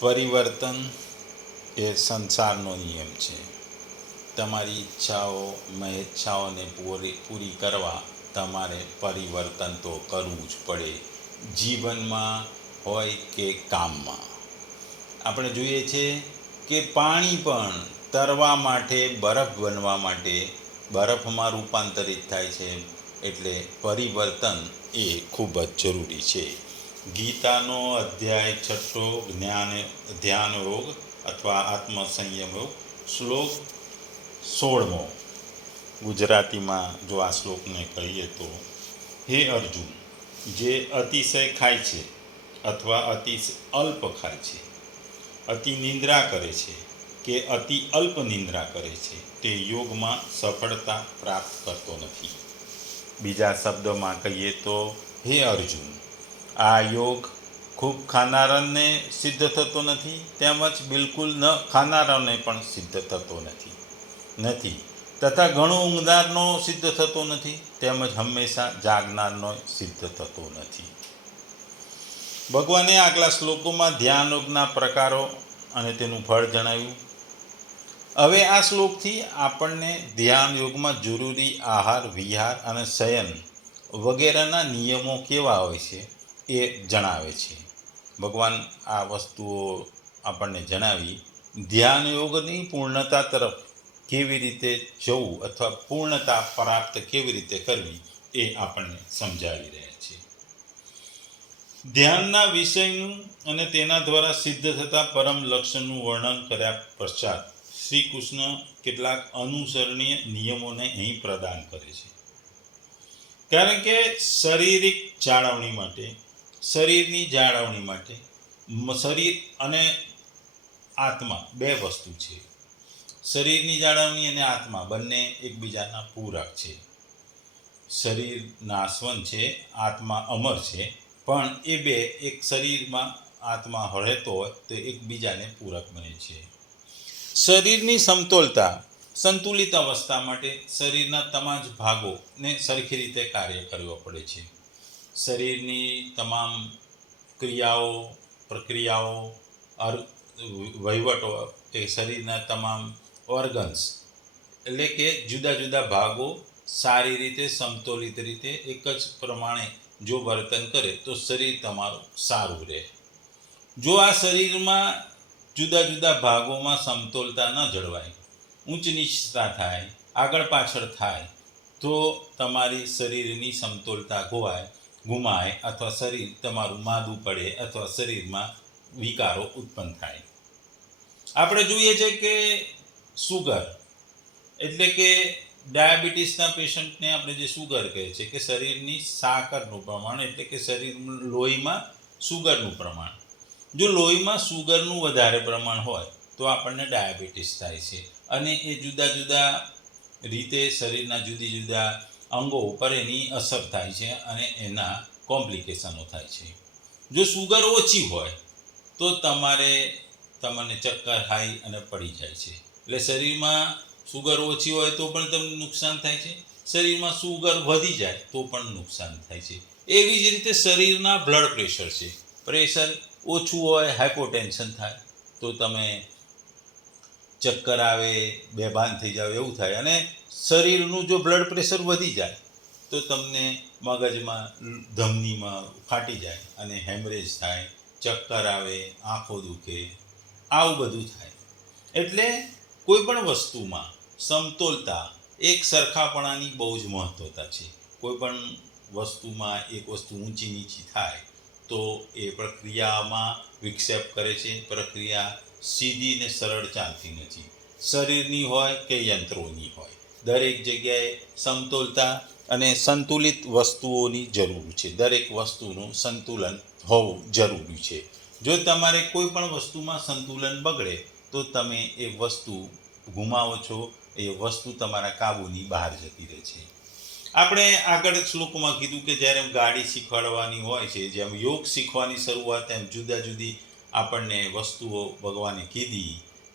પરિવર્તન એ સંસારનો નિયમ છે. તમારી ઈચ્છાઓને પૂરી કરવા તમારે પરિવર્તન તો કરવું જ પડે, જીવનમાં હોય કે કામમાં. આપણે જોઈએ છીએ કે પાણી પણ તરવા માટે, બરફ બનવા માટે બરફમાં રૂપાંતરિત થાય છે. એટલે પરિવર્તન એ ખૂબ જ જરૂરી છે. ગીતાનો અધ્યાય 6 ધ્યાન યોગ અથવા આત્મસંયમ યોગ, શ્લોક 16. ગુજરાતીમાં જો આ શ્લોકને કહીએ તો, હે અર્જુન, જે અતિશય ખાય છે અથવા અતિશય અલ્પ ખાય છે, અતિ નિંદ્રા કરે છે કે અતિ અલ્પ નિંદ્રા કરે છે, તે યોગમાં સફળતા પ્રાપ્ત કરતો નથી. બીજા શબ્દોમાં કહીએ તો, હે અર્જુન, આ યોગ ખૂબ ખાનારાને સિદ્ધ થતો નથી, તેમજ બિલકુલ ન ખાનારાને પણ સિદ્ધ થતો નથી તથા ઘણો ઊંઘનારનો સિદ્ધ થતો નથી, તેમજ હંમેશા જાગનારનો સિદ્ધ થતો નથી. ભગવાને આગલા શ્લોકોમાં ધ્યાન યોગના પ્રકારો અને તેનું ફળ જણાવ્યું. હવે આ શ્લોકથી આપણને ધ્યાન યોગમાં જરૂરી આહાર, વિહાર અને શયન વગેરેના નિયમો કેવા હોય છે એ જણાવે છે. ભગવાન આ વસ્તુઓ આપણને જણાવી ધ્યાન યોગની પૂર્ણતા તરફ કેવી રીતે જવું અથવા પૂર્ણતા પ્રાપ્ત કેવી રીતે કરવી એ આપણને સમજાવી રહ્યા છે. ધ્યાનના વિષયનું અને તેના દ્વારા સિદ્ધ થતા પરમ લક્ષ્યનું વર્ણન કર્યા પશ્ચાત શ્રી કૃષ્ણ કેટલાક અનુસરણીય નિયમોને અહીં પ્રદાન કરે છે. કારણ કે શારીરિક જાળવણી માટે, શરીરની જાળવણી માટે શરીર અને આત્મા બે વસ્તુ છે. શરીરની જાળવણી અને આત્મા બંને એકબીજાના પૂરક છે. શરીર નાશવંત છે, આત્મા અમર છે, પણ એ બે એક શરીરમાં આત્મા રહેતો હોય તો એકબીજાને પૂરક બને છે. શરીરની સંતુલિત અવસ્થા માટે શરીરના તમામ જ ભાગોને સરખી રીતે કાર્ય કરવો પડે છે. શરીરની તમામ ક્રિયાઓ, પ્રક્રિયાઓ, વહીવટો કે શરીરના તમામ ઓર્ગન્સ એટલે કે જુદા જુદા ભાગો સારી રીતે, સમતોલિત રીતે એક જ પ્રમાણે જો વર્તન કરે તો શરીર તમારું સારું રહે. જો આ શરીરમાં જુદા જુદા ભાગોમાં સમતોલતા ન જળવાય, ઊંચ નીચતા થાય, આગળ પાછળ થાય, તો તમારી શરીરની સમતોલતા ગુમાય અથવા શરીર તમારું માદું પડે અથવા શરીરમાં વિકારો ઉત્પન્ન થાય. આપણે જોઈએ છે કે સુગર એટલે કે ડાયાબિટીસના પેશન્ટને આપણે જે સુગર કહે છે કે શરીરની સાકરનું પ્રમાણ એટલે કે શરીર લોહીમાં સુગરનું પ્રમાણ, જો લોહીમાં સુગરનું વધારે પ્રમાણ હોય તો આપણને ડાયાબિટીસ થાય છે. અને એ જુદા જુદા રીતે શરીરના જુદી જુદા અંગો ઉપર એની અસર થાય છે અને એના કોમ્પ્લિકેશનો થાય છે. જો સુગર ઓછી હોય તો તમને ચક્કર હાઈ અને પડી જાય છે. એટલે શરીરમાં સુગર ઓછી હોય તો પણ તમને નુકસાન થાય છે, શરીરમાં સુગર વધી જાય તો પણ નુકસાન થાય છે. એવી જ રીતે શરીરના બ્લડ પ્રેશર છે. પ્રેશર ઓછું હોય, હાઇપોટેન્શન થાય તો તમે ચક્કર આવે, બેભાન થઈ જાવ એવું થાય. અને શરીરનું જો બ્લડ પ્રેશર વધી જાય તો તમને મગજમાં, ધમનીમાં ફાટી જાય અને હેમરેજ થાય, ચક્કર આવે, આંખો દુખે, આવું બધું થાય. એટલે કોઈ પણ વસ્તુમાં સમતોલતા, એક સરખાપણાની બહુ જ મહત્વતા છે. કોઈ પણ વસ્તુમાં એક વસ્તુ ઊંચી નીચી થાય તો એ પ્રક્રિયામાં વિક્ષેપ કરે છે. પ્રક્રિયા સીધી ને સરળ ચાલતી નથી. શરીરની હોય કે યંત્રોની હોય, દરેક જગ્યાએ સમતોલતા અને સંતુલિત વસ્તુઓની જરૂર છે. દરેક વસ્તુનું સંતુલન હોવું જરૂરી છે. જો તમારે કોઈ પણ વસ્તુમાં સંતુલન બગડે તો તમે એ વસ્તુ ગુમાવો છો, એ વસ્તુ તમારા કાબૂની બહાર જતી રહે છે. આપણે આગળ શ્લોકમાં કીધું કે જ્યારે ગાડી શીખવાડવાની હોય છે, જેમ યોગ શીખવાની શરૂઆત, એમ જુદા જુદી આપણને વસ્તુઓ ભગવાને કીધી.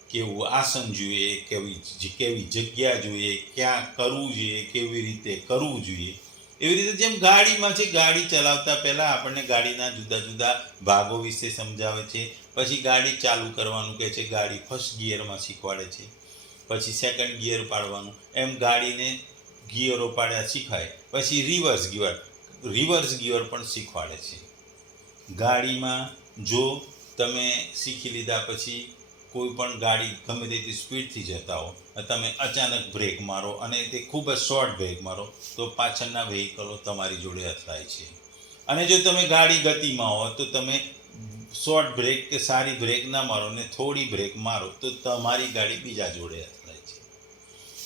કેવું આસન જોઈએ, કેવી જગ્યા જોઈએ, ક્યાં કરવું જોઈએ, કેવી રીતે કરવું જોઈએ. એવી રીતે જેમ ગાડીમાં છે, ગાડી ચલાવતા પહેલાં આપણને ગાડીના જુદા જુદા ભાગો વિશે સમજાવે છે. પછી ગાડી ચાલુ કરવાનું કહે છે, ગાડી ફર્સ્ટ ગિયરમાં શીખવાડે છે, પછી સેકન્ડ ગિયર પાડવાનું, એમ ગાડીને ગિયરો પાડ્યા શીખાય. પછી રિવર્સ ગિયર પણ શીખવાડે છે. ગાડીમાં જો તમે શીખી લીધા પછી કોઈ પણ ગાડી ગમે તેટલી સ્પીડથી જતા હો, તમે અચાનક બ્રેક મારો અને તે ખૂબ જ શોર્ટ બ્રેક મારો તો પાછળના વ્હીકલો તમારી જોડે અથડાય છે. અને જો તમે ગાડી ગતિમાં હો તો તમે શોર્ટ બ્રેક કે સારી બ્રેક ના મારો ને થોડી બ્રેક મારો તો તમારી ગાડી બીજા જોડે અથડાય છે.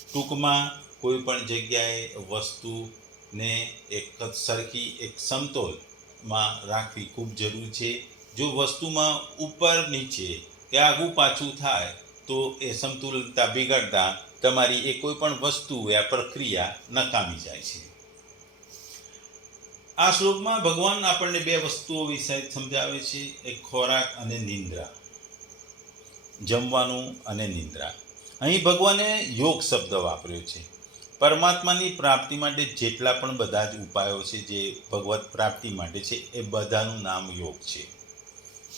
ટૂંકમાં કોઈ પણ જગ્યાએ વસ્તુને એક સરખી એક સમતોલમાં રાખવી ખૂબ જરૂરી છે. જો વસ્તુમાં ઉપર નીચે કે આગું પાછું થાય તો એ સમતુલતા બિગડતા તમારી એ કોઈ પણ વસ્તુ યા પ્રક્રિયા નકામી જાય છે. આ શ્લોકમાં ભગવાન આપણને બે વસ્તુઓ વિશે સમજાવે છે, એક ખોરાક અને નિંદ્રા, જમવાનું અને નિંદ્રા. અહીં ભગવાને યોગ શબ્દ વાપર્યો છે. પરમાત્માની પ્રાપ્તિ માટે જેટલા પણ બધા જ ઉપાયો છે જે ભગવત પ્રાપ્તિ માટે છે એ બધાનું નામ યોગ છે.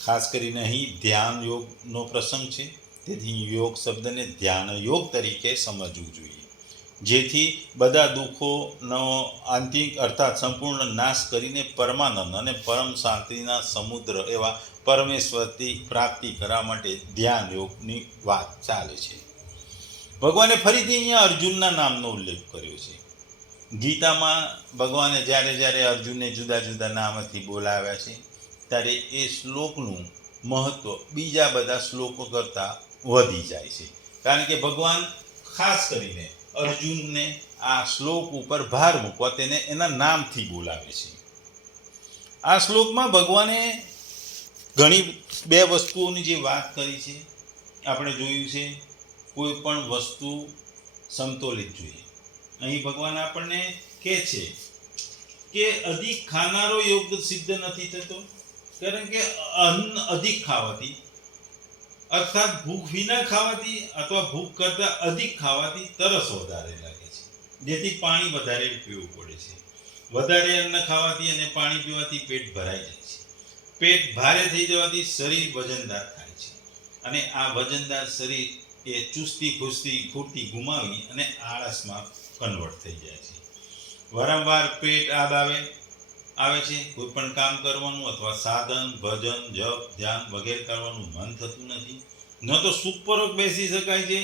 ખાસ કરીને અહીં ધ્યાન યોગનો પ્રસંગ છે, તેથી યોગ શબ્દને ધ્યાન યોગ તરીકે સમજવું જોઈએ, જેથી બધા દુઃખોનો આંતરિક અર્થાત સંપૂર્ણ નાશ કરીને પરમાનંદ અને પરમ શાંતિના સમુદ્ર એવા પરમેશ્વરથી પ્રાપ્તિ કરવા માટે ધ્યાન યોગની વાત ચાલે છે. ભગવાને ફરીથી અહીંયા અર્જુનના નામનો ઉલ્લેખ કર્યો છે. ગીતામાં ભગવાને જ્યારે જ્યારે અર્જુનને જુદા જુદા નામથી બોલાવ્યા છે ત્યારે એ શ્લોકનું મહત્વ બીજા બધા શ્લોકો કરતાં વધી જાય છે, કારણ કે ભગવાન ખાસ કરીને અર્જુનને આ શ્લોક ઉપર ભાર મૂકવા તેને એના નામથી બોલાવે છે. આ શ્લોકમાં ભગવાને ઘણી બે વસ્તુઓની જે વાત કરી છે આપણે જોયું છે. કોઈ પણ વસ્તુ સમતોલિત જોઈએ. અહીં ભગવાન આપણને કહે છે કે અધિક ખાનારો યોગ સિદ્ધ નથી થતો, કારણ કે અન્ન અધિક ખાવાથી અર્થાત ભૂખ વિના ખાવાથી અથવા ભૂખ કરતાં અધિક ખાવાથી તરસ વધારે લાગે છે, જેથી પાણી વધારે પીવું પડે છે. વધારે અન્ન ખાવાથી અને પાણી પીવાથી પેટ ભરાઈ જાય છે. પેટ ભારે થઈ જવાથી શરીર વજનદાર થાય છે, અને આ વજનદાર શરીર એ ચુસ્તી ફૂર્તિ ગુમાવી અને આળસમાં કન્વર્ટ થઈ જાય છે. વારંવાર પેટ આવે છે, કોઈ પણ કામ કરવાનું અથવા સાધન ભજન જપ ધ્યાન વગેરે કરવાનું મન થતું નથી. ન તો સુખપૂર્વક બેસી શકાય છે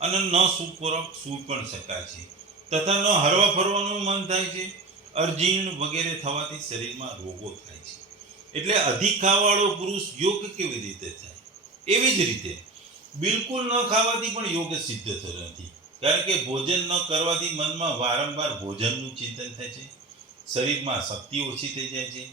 અને ન સુખપૂર્વક સૂઈ પણ શકાય છે, તથા ન હરવા ફરવાનું મન થાય છે. અજીર્ણ વગેરે થવાથી શરીરમાં રોગો થાય છે. એટલે અધિક ખાવાવાળો પુરુષ યોગ કેવી રીતે થાય? એવી જ રીતે બિલકુલ ન ખાવાથી પણ યોગ સિદ્ધ થતો નથી, કારણ કે ભોજન ન કરવાથી મનમાં વારંવાર ભોજનનું ચિંતન થાય છે, શરીરમાં શક્તિ ઓછી થઈ જાય છે,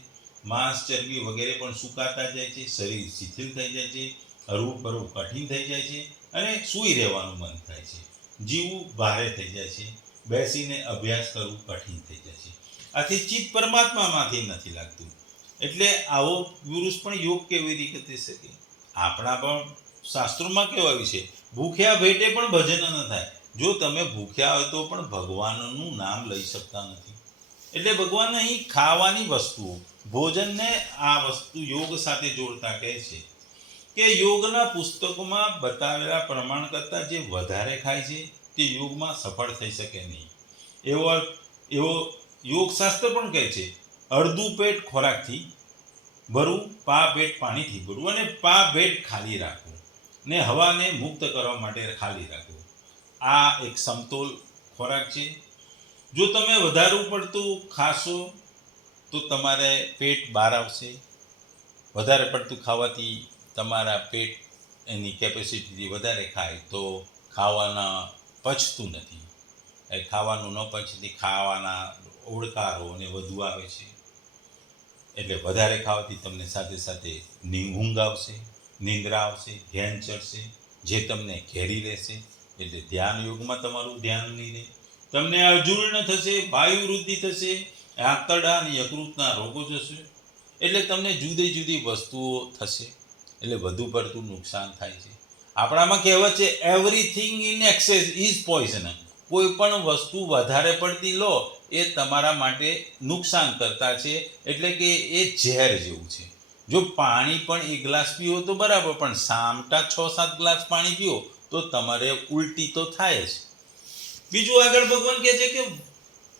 માંસ ચરબી વગેરે પણ સુકાતા જાય છે, શરીર શિથિલ થઈ જાય છે, હરવું ફરવું કઠિન થઈ જાય છે અને સૂઈ રહેવાનું મન થાય છે, જીવવું ભારે થઈ જાય છે, બેસીને અભ્યાસ કરવું કઠિન થઈ જાય છે. આથી ચિત્ત પરમાત્મામાંથી નથી લાગતું. એટલે આવો પુરુષ પણ યોગ કેવી રીતે થઈ શકે? આપણા પણ શાસ્ત્રોમાં કહેવાયું છે, ભૂખ્યા પેટે પણ ભજન ન થાય. જો તમે ભૂખ્યા હોય તો પણ ભગવાનનું નામ લઈ શકતા નથી. એટલે ભગવાન અહીં ખાવાની વસ્તુઓ ભોજનને આ વસ્તુ યોગ સાથે જોડતા કહે છે કે યોગના પુસ્તકોમાં બતાવેલા પ્રમાણ કરતાં જે વધારે ખાય છે તે યોગમાં સફળ થઈ શકે નહીં. એવો યોગશાસ્ત્ર પણ કહે છે, અડધું પેટ ખોરાકથી ભરવું, પા પેટ પાણીથી ભરવું અને પા પેટ ખાલી રાખવું ને હવાને મુક્ત કરવા માટે ખાલી રાખવું. આ એક સમતોલ ખોરાક છે. જો તમે વધારે પડતું ખાશો તો તમારે પેટ બહાર આવશે. વધારે પડતું ખાવાથી તમારા પેટ એની કેપેસિટીથી વધારે ખાય તો ખાવાના પચતું નથી. એ ખાવાનું ન પચતી ખાવાના ઓડકારો ને વધુ આવે છે. એટલે વધારે ખાવાથી તમને સાથે સાથે ઊંઘ આવશે, નિંદ્રા આવશે, ધ્યાન ચડશે, જે તમને ઘેરી રહેશે. એટલે ધ્યાન યોગમાં તમારું ધ્યાન નહીં રહે, તમને અજીર્ણ થશે, વાયુ વૃદ્ધિ થશે, આંતરડા અને યકૃતના રોગો થશે. એટલે તમને જુદી જુદી વસ્તુઓ થશે, એટલે વધુ પડતું નુકસાન થાય છે. આપણામાં કહેવત છે, everything in access is poison. કોઈ પણ વસ્તુ વધારે પડતી લો એ તમારા માટે નુકસાન કરતા છે, એટલે કે એ ઝેર જેવું છે. જો પાણી પણ 1 ગ્લાસ પીવો તો બરાબર, પણ સામટા 6-7 ગ્લાસ પાણી પીવો તો તમારે ઉલટી તો થાય જ. બીજું આગળ ભગવાન કહે છે કે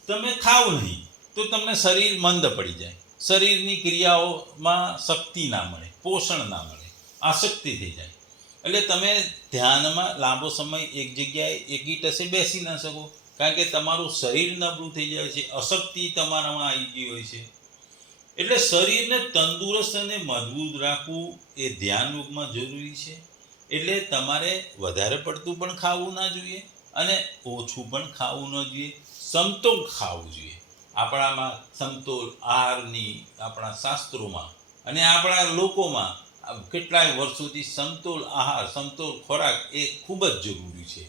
તમે ખાવ નહીં તો તમને શરીર મંદ પડી જાય, શરીરની ક્રિયાઓમાં શક્તિ ના મળે, પોષણ ના મળે, આસક્તિ થઈ જાય. એટલે તમે ધ્યાનમાં લાંબો સમય એક જગ્યાએ એકી ટસે બેસી ના શકો, કારણ કે તમારું શરીર નબળું થઈ જાય છે, અશક્તિ તમારામાં આવી ગઈ હોય છે. એટલે શરીરને તંદુરસ્ત અને મજબૂત રાખવું એ ધ્યાન યોગમાં જરૂરી છે. એટલે તમારે વધારે પડતું પણ ખાવું ના જોઈએ અને ઓછું પણ ખાવું ન જોઈએ, સમતોલ ખાવું જોઈએ. આપણામાં સમતોલ આહારની આપણા શાસ્ત્રોમાં અને આપણા લોકોમાં કેટલાય વર્ષોથી સમતોલ આહાર, સમતોલ ખોરાક એ ખૂબ જ જરૂરી છે.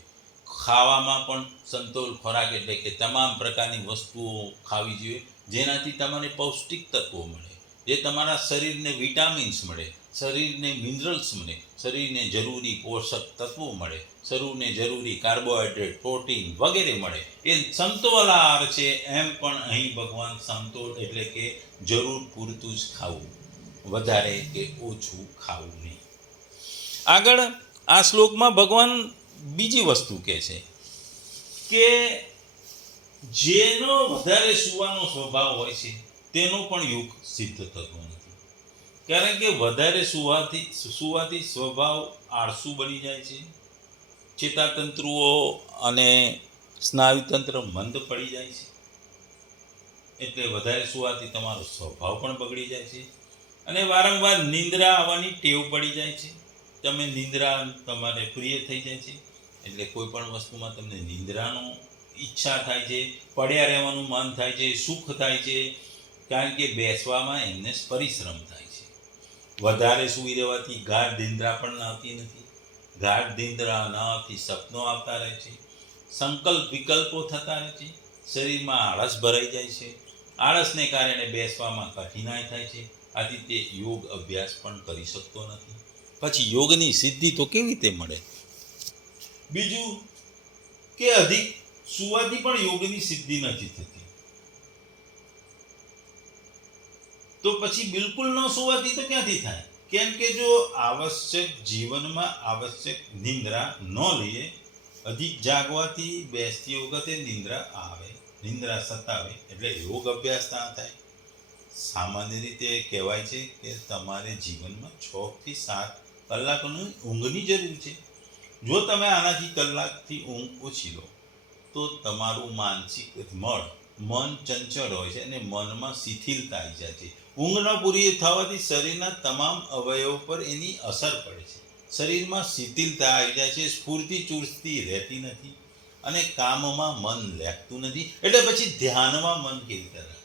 ખાવામાં પણ સમતોલ ખોરાક એટલે કે તમામ પ્રકારની વસ્તુઓ ખાવી જોઈએ, જેનાથી તમને પૌષ્ટિક તત્વો મળે, જે તમારા શરીરને વિટામિન્સ મળે, શરીરને મિનરલ્સ મળે, શરીરને જરૂરી પોષક તત્વો મળે, શરીરને જરૂરી કાર્બોહાઈડ્રેટ, પ્રોટીન વગેરે મળે. એ સમતોલ આહાર છે. એમ પણ અહીં ભગવાન સમતોલ એટલે કે જરૂર પૂરતું જ ખાવું, વધારે કે ઓછું ખાવું નહીં. આગળ આ શ્લોકમાં ભગવાન બીજી વસ્તુ કહે છે કે જેનો વધારે સૂવાનો સ્વભાવ હોય છે તેનો પણ યોગ સિદ્ધ થતો નથી, કારણ કે વધારે સૂવાથી સ્વભાવ આળસુ બની જાય છે, ચેતાતંતુઓ અને સ્નાયુતંત્ર મંદ પડી જાય છે. એટલે વધારે સૂવાથી તમારો સ્વભાવ પણ બગડી જાય છે અને વારંવાર નિંદ્રા આવવાની ટેવ પડી જાય છે. તમે નિંદ્રા તમારે પ્રિય થઈ જાય છે, એટલે કોઈ પણ વસ્તુમાં તમને નિંદ્રાનો ઈચ્છા થાય છે, પડ્યા રહેવાનું મન થાય છે, સુખ થાય છે, કારણ કે બેસવામાં એમને પરિશ્રમ થાય છે. વધારે સૂઈ રહેવાથી ગાઢ નિંદ્રા પણ આવતી નથી, ગાઢ નિંદ્રા ન આવતી સપનો આવતા રહે છે, સંકલ્પ વિકલ્પો થતા રહે છે, શરીરમાં આળસ ભરાઈ જાય છે, આળસને કારણે બેસવામાં કઠિનાઈ થાય છે. આથી તે યોગ અભ્યાસ પણ કરી શકતો નથી. પછી યોગની સિદ્ધિ તો કેવી રીતે મળે? બીજું કે અધિક સુવાથી પણ યોગની સિદ્ધિ નથી થતી, તો પછી બિલકુલ ન સુવાથી તો ક્યાંથી થાય? કેમ કે જો આવશ્યક જીવનમાં આવશ્યક નિંદ્રા ન લઈએ, અધિક જાગવાથી બેસતી વખતે નિંદ્રા આવે, નિંદ્રા સતાવે એટલે યોગ અભ્યાસ ના થાય. સામાન્ય રીતે કહેવાય છે કે તમારે જીવનમાં 6 થી 7 કલાકની ઊંઘની જરૂર છે. જો તમે આનાથી કલાકથી ઊંઘ ઓછી લો તો તમારું માનસિક મન ચંચળ હોય છે અને મનમાં શિથિલતા આવી જાય છે. ઊંઘ ન પૂરી થવાથી શરીરના તમામ અવયવો પર એની અસર પડે છે. શરીરમાં શિથિલતા આવી જાય છે, સ્ફૂર્તિ ચુસ્તી રહેતી નથી અને કામમાં મન લાગતું નથી. એટલે પછી ધ્યાનમાં મન કેવી રીતે રાખે?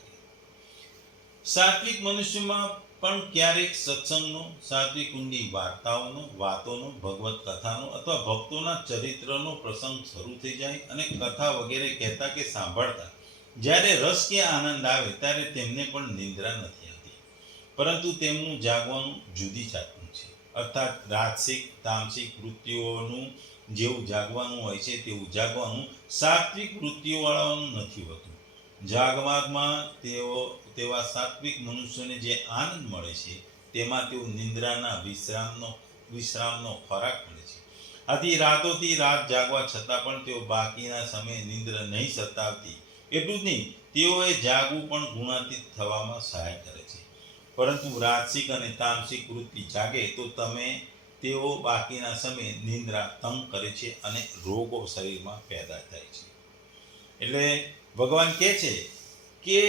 સાત્વિક મનુષ્યમાં પણ ક્યારેક સત્સંગનો, સાત્વિક ઊંડી વાતોનો, ભગવત કથાનો અથવા ભક્તોના ચરિત્રનો પ્રસંગ શરૂ થઈ જાય અને કથા વગેરે કહેતા કે સાંભળતા જ્યારે રસ કે આનંદ આવે ત્યારે તેમને પણ નિંદ્રા નથી આવતી, પરંતુ તેમનું જાગવાનું જુદી જાતનું છે. અર્થાત રાજસિક તામસિક વૃત્તિઓનું જેવું જાગવાનું હોય છે તેવું જાગવાનું સાત્વિક વૃત્તિઓવાળાનું નથી હોતું. જાગવામાં તેવા સાત્વિક મનુષ્યોને જે આનંદ મળે છે તેમાં તેઓ નિંદ્રાના વિશ્રામનો ખોરાક મળે છે. આથી રાતોથી રાત જાગવા છતાં પણ તેઓ બાકીના સમયે નિંદ્ર નહીં સતાવતી. એટલું જ નહીં, તેઓએ જાગવું પણ ગુણાતીત થવામાં સહાય કરે છે. પરંતુ રાજસિક અને તામસિક વૃત્તિ જાગે તો તેઓ બાકીના સમયે નિંદ્રા તંગ કરે છે અને રોગો શરીરમાં પેદા થાય છે. એટલે ભગવાન કહે છે કે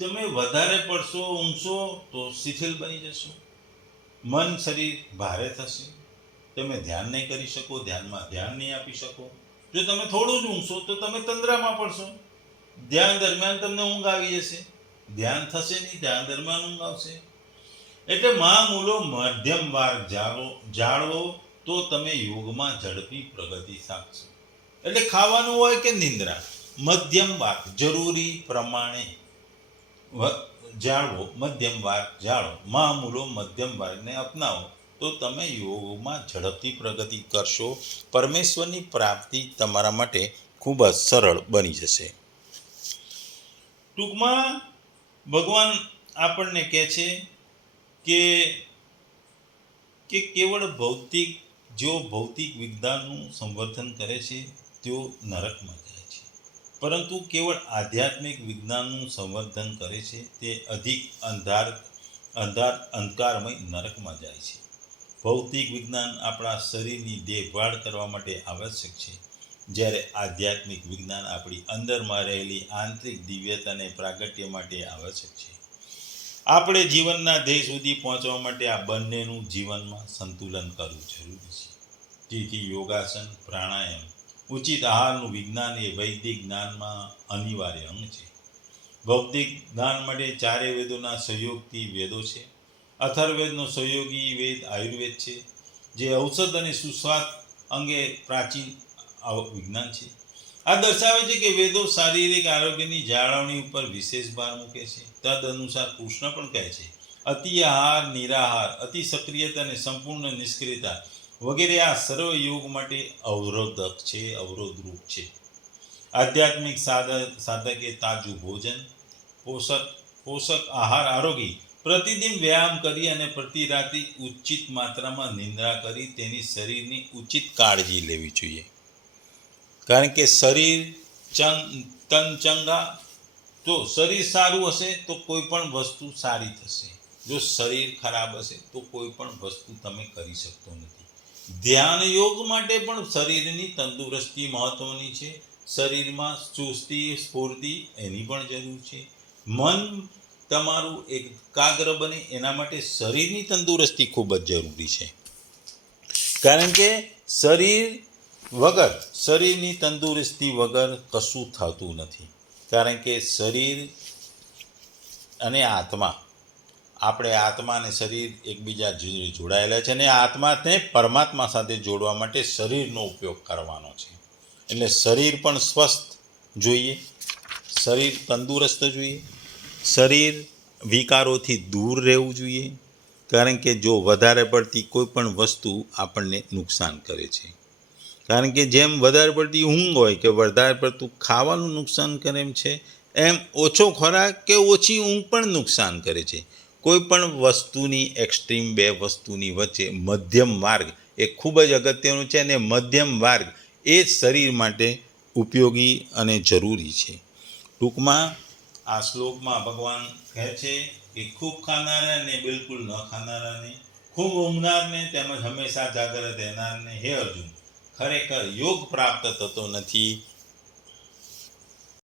તમે વધારે પડશો, ઊંઘશો તો શિથિલ બની જશો, મન શરીર ભારે થશે, તમે ધ્યાન નહીં કરી શકો, ધ્યાનમાં ધ્યાન નહીં આપી શકો. જો તમે થોડું જ ઊંઘશો તો તમે તંદ્રામાં પડશો, ધ્યાન દરમિયાન તમને ઊંઘ આવી જશે, ધ્યાન થશે નહીં, ધ્યાન દરમિયાન ઊંઘ આવશે. એટલે મહામૂલો મધ્યમ માર્ગ જાળવો તો તમે યોગમાં ઝડપી પ્રગતિ સાધશો. એટલે ખાવાનું હોય કે નિંદ્રા, મધ્યમ માર્ગ જરૂરી પ્રમાણે જાળવો, મધ્યમ માર્ગ જાળવો, મહામૂલો મધ્યમ માર્ગને અપનાવો તો તમે યોગમાં ઝડપથી પ્રગતિ કરશો. પરમેશ્વરની પ્રાપ્તિ તમારા માટે ખૂબ જ સરળ બની જશે. ટૂંકમાં ભગવાન આપણને કહે છે કે કેવળ ભૌતિક વિજ્ઞાનનું સંવર્ધન કરે છે તેઓ નરકમાં જાય છે, પરંતુ કેવળ આધ્યાત્મિક વિજ્ઞાનનું સંવર્ધન કરે છે તે અધિક અંધકારમય નરકમાં જાય છે. ભૌતિક વિજ્ઞાન આપણા શરીરની દેખભાળ કરવા માટે આવશ્યક છે, જ્યારે આધ્યાત્મિક વિજ્ઞાન આપણી અંદરમાં રહેલી આંતરિક દિવ્યતાને પ્રાગટ્ય માટે આવશ્યક છે. આપણે જીવનના ધ્યેય સુધી પહોંચવા માટે આ બંનેનું જીવનમાં સંતુલન કરવું જરૂરી છે. તેથી યોગાસન, પ્રાણાયામ, ઉચિત આહારનું વિજ્ઞાન એ વૈદિક જ્ઞાનમાં અનિવાર્ય અંગ છે. ભૌતિક જ્ઞાન માટે ચારે વેદોના સહયોગથી વેદો છે. અથર્વવેદનો સહયોગી વેદ આયુર્વેદ છે, જે ઔષધ અને સુસ્વાદ અંગે પ્રાચીન વિજ્ઞાન છે. આ દર્શાવે છે કે વેદો શારીરિક આરોગ્યની જાળવણી ઉપર વિશેષ ભાર મૂકે છે. તદ અનુસાર કૃષ્ણ પણ કહે છે, અતિ આહાર, નિરાહાર, અતિ સક્રિયતા અને સંપૂર્ણ નિષ્ક્રિયતા વગેરે આ સર્વ યોગ માટે અવરોધક છે, અવરોધરૂપ છે. આધ્યાત્મિક સાધકે તાજું ભોજન, પોષક આહાર આરોગી, પ્રતિદિન વ્યાયામ કરી અને પ્રતિ રાત્રિ ઉચિત માત્રામાં નિંદ્રા કરી તેની શરીરની ઉચિત કાળજી લેવી જોઈએ. કારણ કે શરીર તન ચંગા, જો શરીર સારું હશે તો કોઈ પણ વસ્તુ સારી થશે. જો શરીર ખરાબ હશે તો કોઈ પણ વસ્તુ તમે કરી શકતો નથી. ધ્યાન યોગ માટે પણ શરીરની તંદુરસ્તી મહત્વની છે. શરીરમાં ચુસ્તી, સ્ફૂર્તિ એની પણ જરૂર છે. મન તમારું એકાગ્ર બને એના માટે શરીરની તંદુરસ્તી ખૂબ જ જરૂરી છે. કારણ કે શરીરની તંદુરસ્તી વગર કશું થતું નથી. કારણ કે શરીર અને આત્મા, આપણે આત્મા અને શરીર એકબીજા જોડાયેલા છે, અને આત્માને પરમાત્મા સાથે જોડવા માટે શરીરનો ઉપયોગ કરવાનો છે. એટલે શરીર પણ સ્વસ્થ જોઈએ, શરીર તંદુરસ્ત જોઈએ, શરીર વિકારોથી દૂર રહેવું જોઈએ. કારણ કે જો વધારે પડતી કોઈ પણ વસ્તુ આપણને નુકસાન કરે છે. કારણ કે જેમ વધારે પડતી ઊંઘ હોય કે વધારે પડતું ખાવાનું નુકસાન કરે એમ છે, એમ ઓછો ખોરાક કે ઓછી ઊંઘ પણ નુકસાન કરે છે. કોઈ પણ વસ્તુની એક્સ્ટ્રીમ બે વસ્તુની વચ્ચે મધ્યમ માર્ગ એ ખૂબ જ અગત્યનું છે, અને મધ્યમ માર્ગ એ જ શરીર માટે ઉપયોગી અને જરૂરી છે. ટૂંકમાં આ શ્લોકમાં ભગવાન કહે છે કે ખૂબ ખાનારાને, બિલકુલ ન ખાનારાને, ખૂબ ઊંઘનારને તેમજ હંમેશા જાગ્રત રહેનારને, હે અર્જુન, ખરેખર યોગ પ્રાપ્ત થતો નથી,